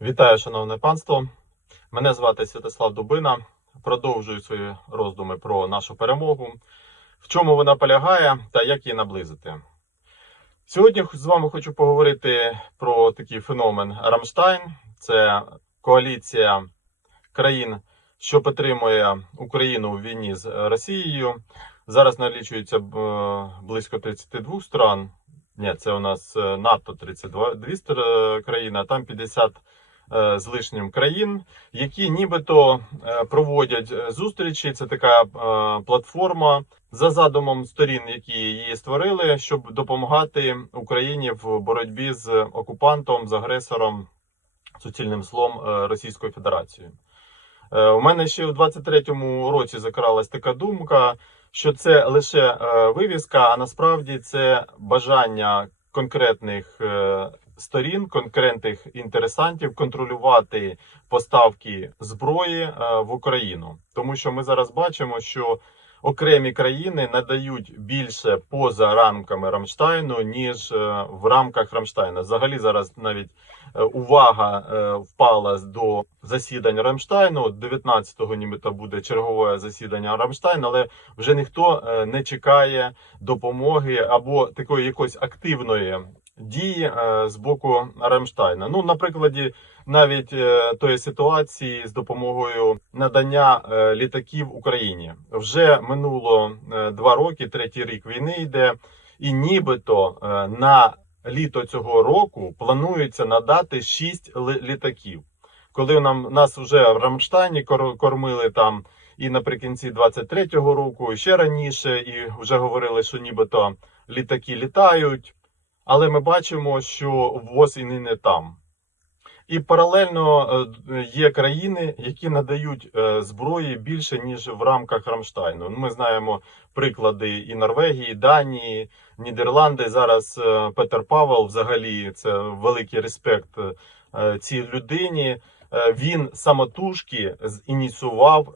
Вітаю, шановне панство. Мене звати Святослав Дубина. Продовжую свої роздуми про нашу перемогу, в чому вона полягає та як її наблизити. Сьогодні з вами хочу поговорити про такий феномен Рамштайн. Це коаліція країн, що підтримує Україну в війні з Росією. Зараз налічується е, близько 32 стран. Ні, це у нас е, НАТО 32 дві стр- країни, а там 50 е, з лишнім країн, які нібито е, проводять е, зустрічі. Це така е, платформа за задумом сторін, які її створили, щоб допомагати Україні в боротьбі з окупантом, з агресором, суцільним злом е, Російською Федерацією. Е, У мене ще в 23-му році закралась така думка, що це лише е, вивіска, а насправді це бажання конкретних е, сторін, конкретних інтересантів контролювати поставки зброї е, в Україну. Тому що ми зараз бачимо, що окремі країни надають більше поза рамками Рамштайну, ніж е, в рамках Рамштайна. Взагалі зараз навіть е, увага впала до засідань Рамштайну. 19-го нібито буде чергове засідання Рамштайну, але вже ніхто не чекає допомоги або такої якоїсь активної дії е, з боку Рамштайна. Ну, на прикладі навіть е, тої ситуації з допомогою надання е, літаків Україні вже минуло два роки, третій рік війни йде, і нібито на літо цього року планується надати шість літаків. Коли нам нас вже в Рамштайні кор- кормили там і наприкінці 23-го року, і ще раніше, і вже говорили, що нібито літаки літають. Але ми бачимо, що ВОЗ і не там. І паралельно е, є країни, які надають е, зброї більше ніж в рамках Рамштайну. Ну, Ми знаємо приклади і Норвегії, і Данії, Нідерланди. Зараз е, Петер Павел, взагалі, це великий респект цій людині. Він самотужки ініціював,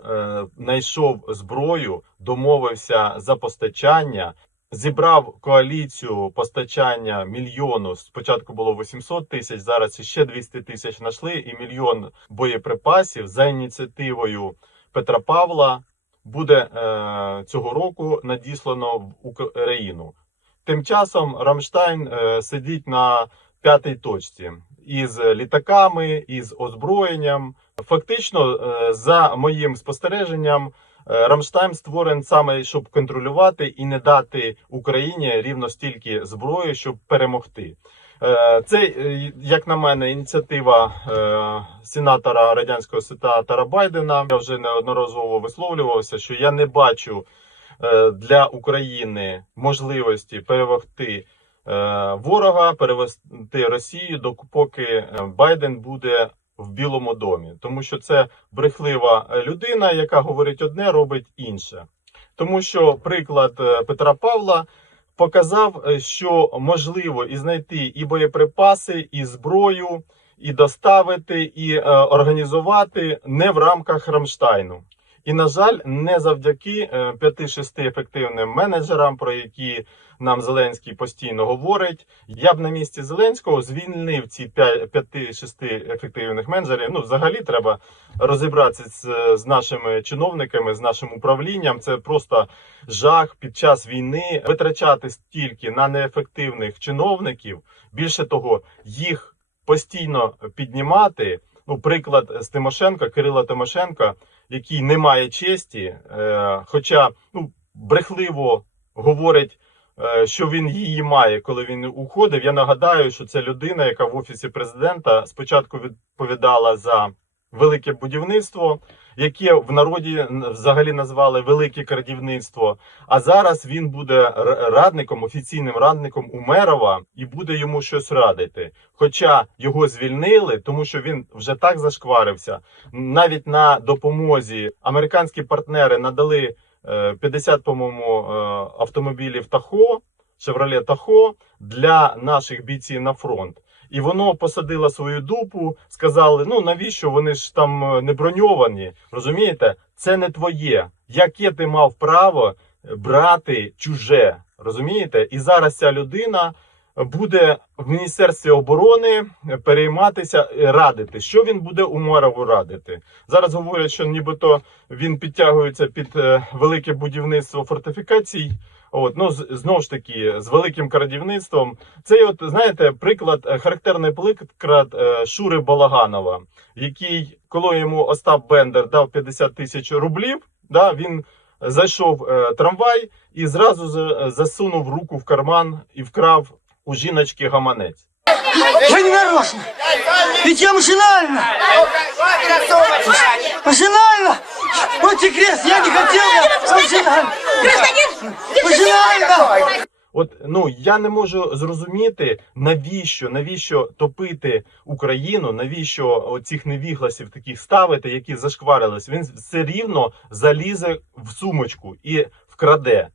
знайшов зброю, домовився за постачання зібрав коаліцію постачання мільйону. Спочатку було 800 тисяч, зараз ще 200 тисяч знайшли, і мільйон боєприпасів за ініціативою Петра Павла буде е, цього року надіслано в Україну. Тим часом Рамштайн е, сидить на п'ятій точці із літаками, із озброєнням. Фактично, е, за моїм спостереженням, Е, Рамштайн створений саме, щоб контролювати і не дати Україні рівно стільки зброї, щоб перемогти. Е, Це, е, як на мене, ініціатива сенатора радянського сенатора Байдена. Я вже неодноразово висловлювався, що я не бачу для України можливості перемогти ворога, перевести Росію, допоки е, Байден буде в Білому домі, тому що це брехлива е, людина, яка говорить одне, робить інше. Тому що приклад е, Петра Павла показав, е, що можливо і знайти і боєприпаси, і зброю, і доставити, і е, організувати не в рамках Рамштайну. І на жаль, не завдяки е, 5-6 ефективним менеджерам, про які нам Зеленський постійно говорить. Я б на місці Зеленського звільнив ці 5-6 ефективних менеджерів. Ну, взагалі, треба розібратися з, з нашими чиновниками, з нашим управлінням. Це просто жах під час війни витрачати стільки на неефективних чиновників. Більше того, їх постійно піднімати. Ну, приклад з Тимошенка, Кирила Тимошенка, який не має честі, е, хоча ну, брехливо говорить, е, що він її має, коли він уходив. Я нагадаю, що це людина, яка в офісі президента спочатку відповідала за велике будівництво, яке в народі взагалі назвали велике крадівництво. А зараз він буде радником, офіційним радником Умерова і буде йому щось радити. Хоча його звільнили, тому що він вже так зашкварився. Навіть на допомозі американські партнери надали е, 50, по-моєму, е, автомобілів Тахо, Chevrolet Tahoe для наших бійців на фронт. І воно посадило свою дупу, сказали: ну навіщо вони ж там е, не броньовані? Розумієте, це не твоє. Яке ти мав право брати чуже? Розумієте? І зараз ця людина буде в Міністерстві оборони перейматися і радити. Що він буде Умарову радити? Зараз говорять, що нібито він підтягується під е, велике будівництво фортифікацій. От, ну знову ж таки, з великим крадівництвом. Це, от знаєте, приклад, е, характерний приклад е, Шури Балаганова, який, коли йому Остап Бендер дав 50 тисяч рублів, да, він зайшов е, трамвай і зразу засунув руку в карман і вкрав у жіночки гаманець. Я не нарочно. Ведь я машинально. Машинально. Вот тебе крест, я не хотел, машинально. От ну я не можу зрозуміти, навіщо, навіщо топити Україну, навіщо цих невігласів таких ставити, які зашкварились. Він все рівно залізе в сумочку і вкраде.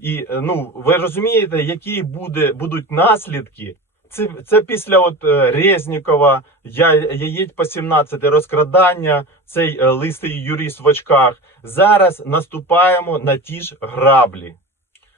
І ну ви розумієте, які буде, будуть наслідки. Це, це після от е, Резнікова, я, яєць по 17, розкрадання, цей е, листий юрист в очках. Зараз наступаємо на ті ж граблі.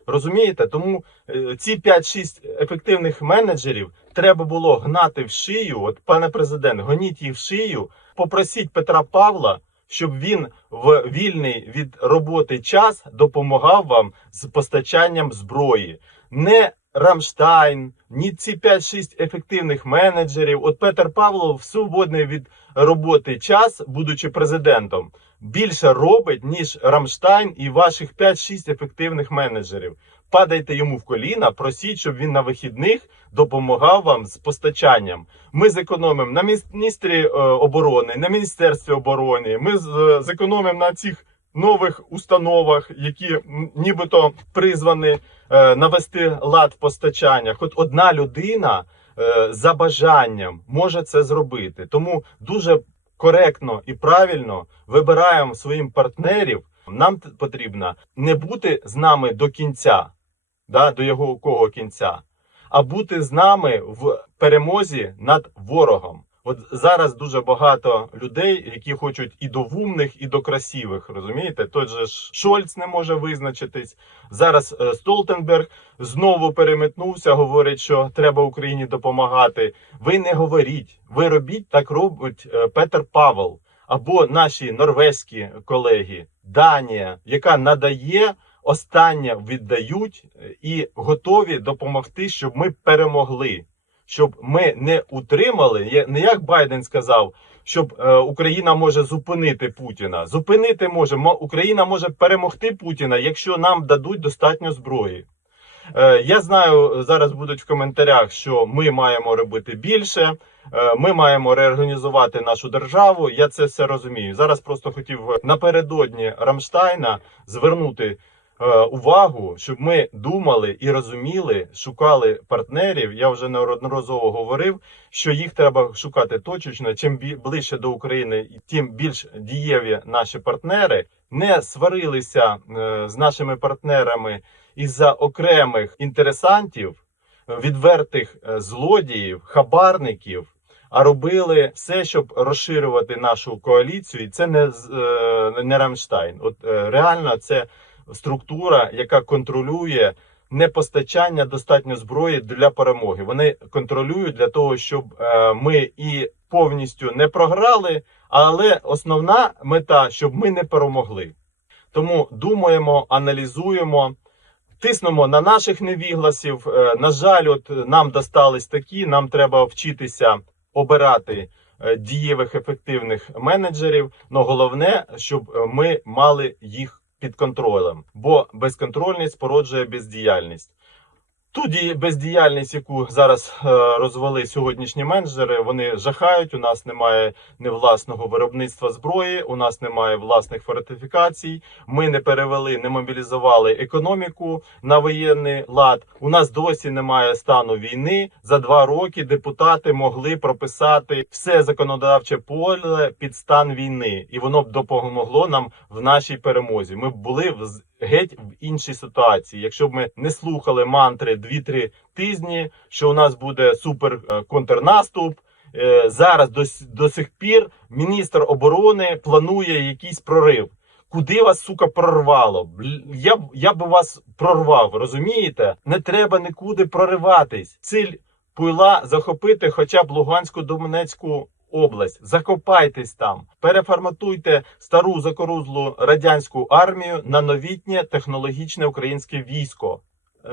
Розумієте? Тому е, ці 5-6 ефективних менеджерів треба було гнати в шию. От, пане президент, гоніть їх в шию, попросіть Петра Павла, щоб він в вільний від роботи час допомагав вам з постачанням зброї. Не Рамштайн, ні ці 5-6 ефективних менеджерів. От Петр Павлов свободний від роботи час, будучи президентом, більше робить, ніж Рамштайн і ваших 5-6 ефективних менеджерів. Падайте йому в коліна, просіть, щоб він на вихідних допомагав вам з постачанням. Ми зекономимо на міністрі е, оборони, на міністерстві оборони. Ми е, зекономимо на цих нових установах, які нібито призвані е, навести лад в постачаннях. От одна людина е, за бажанням може це зробити. Тому дуже коректно і правильно вибираємо своїм партнерів. Нам потрібно не бути з нами до кінця, да, до його кого кінця, а бути з нами в перемозі над ворогом. От зараз дуже багато людей, які хочуть і до вумних, і до красивих. Розумієте? Той же Шольц не може визначитись. Зараз е, Столтенберг знову переметнувся, говорить, що треба Україні допомагати. Ви не говоріть, ви робіть так робить е, Петер Павел або наші норвезькі колеги, Данія, яка надає. Останнє віддають е, і готові допомогти, щоб ми перемогли, щоб ми не утримали. Не як Байден сказав, щоб е, Україна може зупинити Путіна. Зупинити може Україна може перемогти Путіна, якщо нам дадуть достатньо зброї. Е, Я знаю, зараз будуть в коментарях, що ми маємо робити більше. е, Ми маємо реорганізувати нашу державу. Я це все розумію. Зараз просто хотів напередодні Рамштайна звернути е, увагу, щоб ми думали і розуміли, шукали партнерів. Я вже неодноразово говорив, що їх треба шукати точечно. Чим ближче до України, тим більш дієві наші партнери не сварилися е, з нашими партнерами із-за окремих інтересантів, е, відвертих е, злодіїв, хабарників. А робили все, щоб розширювати нашу коаліцію, і це не е, не Рамштайн. От е, реально це структура, яка контролює непостачання достатньо зброї для перемоги. Вони контролюють для того, щоб е, ми і повністю не програли, але основна мета, щоб ми не перемогли. Тому думаємо, аналізуємо. Тиснемо на наших невігласів. Е, На жаль, от нам достались такі. Нам треба вчитися обирати е, дієвих ефективних менеджерів. Но головне, щоб ми мали їх під контролем, бо безконтрольність породжує бездіяльність. Ту бездіяльність, яку зараз е, розвели сьогоднішні менеджери, вони жахають. У нас немає не власного виробництва зброї, у нас немає власних фортифікацій. Ми не перевели, не мобілізували економіку на воєнний лад. У нас досі немає стану війни. За два роки депутати могли прописати все законодавче поле під стан війни, і воно б допомогло нам в нашій перемозі. Ми були в геть в іншій ситуації. Якщо б ми не слухали мантри 2-3 тижні, що у нас буде супер е, контрнаступ. Е, Зараз до, до сих пір міністр оборони планує якийсь прорив. Куди вас, сука, прорвало? Я, я би вас прорвав, розумієте? Не треба нікуди прориватись. Ціль пуйла захопити хоча б Луганську Донецьку область. Закопайтесь там, переформатуйте стару закорузлу радянську армію на новітнє технологічне українське військо.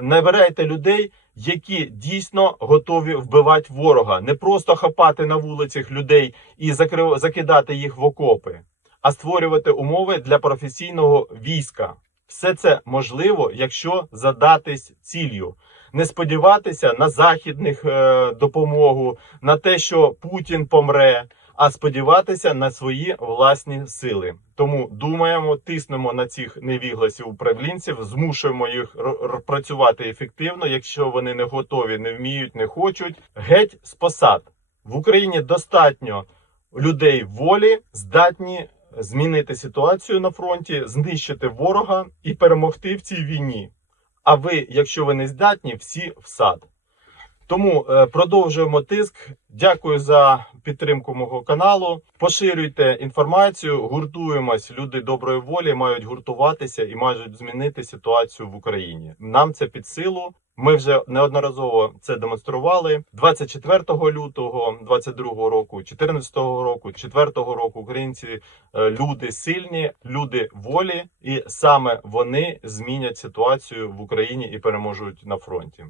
Набирайте людей, які дійсно готові вбивати ворога, не просто хапати на вулицях людей і закрив... закидати їх в окопи, а створювати умови для професійного війська. Все це можливо, якщо задатись ціллю. Не сподіватися на західних е, допомогу, на те, що Путін помре, а сподіватися на свої власні сили. Тому думаємо, тиснемо на цих невігласів управлінців, змушуємо їх працювати ефективно, якщо вони не готові, не вміють, не хочуть. Геть з посад в Україні достатньо людей волі, здатні змінити ситуацію на фронті, знищити ворога і перемогти в цій війні. А ви, якщо ви не здатні, всі в сад. Тому е, продовжуємо тиск. Дякую за підтримку мого каналу. Поширюйте інформацію, гуртуємось. Люди доброї волі мають гуртуватися і мають змінити ситуацію в Україні. Нам це під силу. Ми вже неодноразово це демонстрували 24 лютого 22 року, 14 року, 4 року. Українці е, люди сильні, люди волі, і саме вони змінять ситуацію в Україні і переможуть на фронті.